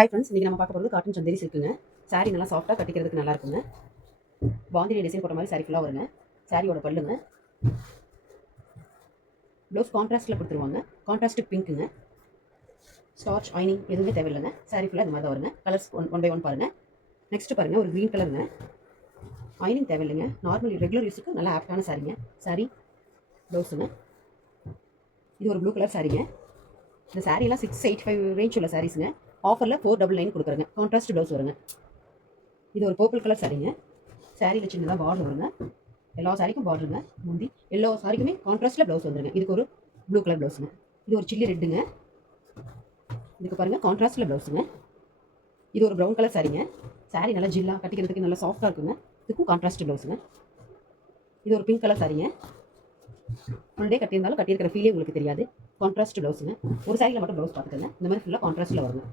Hi friends, இன்றைக்கி நம்ம பார்க்க போகிறது காட்டன் சந்தேரிஸ் இருக்குங்க. சாரீ நல்லா சாஃப்ட்டாக கட்டிக்கிறதுக்கு நல்லா இருக்குங்க. பாந்தினி டிசைன் போட்ட மாதிரி சாரீ ஃபுல்லாக வருங்க. சாரியோட பல்லுங்க. ப்ளவுஸ் கான்ட்ராஸ்ட்டில் கொடுத்துருவாங்க. கான்ட்ராஸ்ட்டு பிங்க்குங்க. ஸ்டார்ச் ஐனிங் எதுவுமே தேவையில்லைங்க. சாரீ ஃபுல்லாக இந்த மாதிரி தான் வருங்க. கலர்ஸ் ஒன் பை ஒன் பாருங்கள். நெக்ஸ்ட்டு பாருங்கள், ஒரு க்ரீன் கலருங்க. ஐனிங் தேவையில்லைங்க. நார்மல் ரெகுலர் யூஸுக்கு நல்லா ஆப்டான சாரீங்க. சாரீ ப்ளவுஸுங்க. இது ஒரு ப்ளூ கலர் சாரீங்க. இந்த சாரீலாம் 685 ரேஞ்ச் உள்ள சாரீஸுங்க. ஆஃபரில் 499 கொடுக்குறேங்க. கான்ட்ராஸ்ட் ப்ளவுஸ் வருங்க. இது ஒரு பர்பிள் கலர் சாரீங்க. சாரியில் சின்னதாக பார்டர் வருங்க. எல்லா சாரிக்கும் பார்டருங்க. முந்தி எல்லா சாரிக்குமே கான்ட்ராஸ்ட்டில் ப்ளவுஸ் வந்துருங்க. இதுக்கு ஒரு ப்ளூ கலர் ப்ளவுஸுங்க. இது ஒரு சில்லி ரெட்டுங்க. இதுக்கு பாருங்கள், கான்ட்ராஸ்ட்டில் ப்ளவுஸுங்க. இது ஒரு ப்ரௌன் கலர் சாரீங்க. சாரீ நல்லா ஜில்லாக கட்டிக்கிறதுக்கு நல்லா சாஃப்ட்டாக இருக்குங்க. இதுக்கும் கான்ட்ராஸ்ட் ப்ளவுஸுங்க. இது ஒரு பிங்க் கலர் சாரீங்க. ஒன் டே கட்டியிருந்தாலும் கட்டியிருக்கிற ஃபீலே உங்களுக்கு தெரியாது. கான்ட்ராஸ்ட் ப்ளவுஸுங்க. ஒரு சாரியில் மட்டும் ப்ளவுஸ் பார்த்துக்கோங்க. இந்த மாதிரி ஃபுல்லாக கான்ட்ராஸ்ட்டில் வருங்க.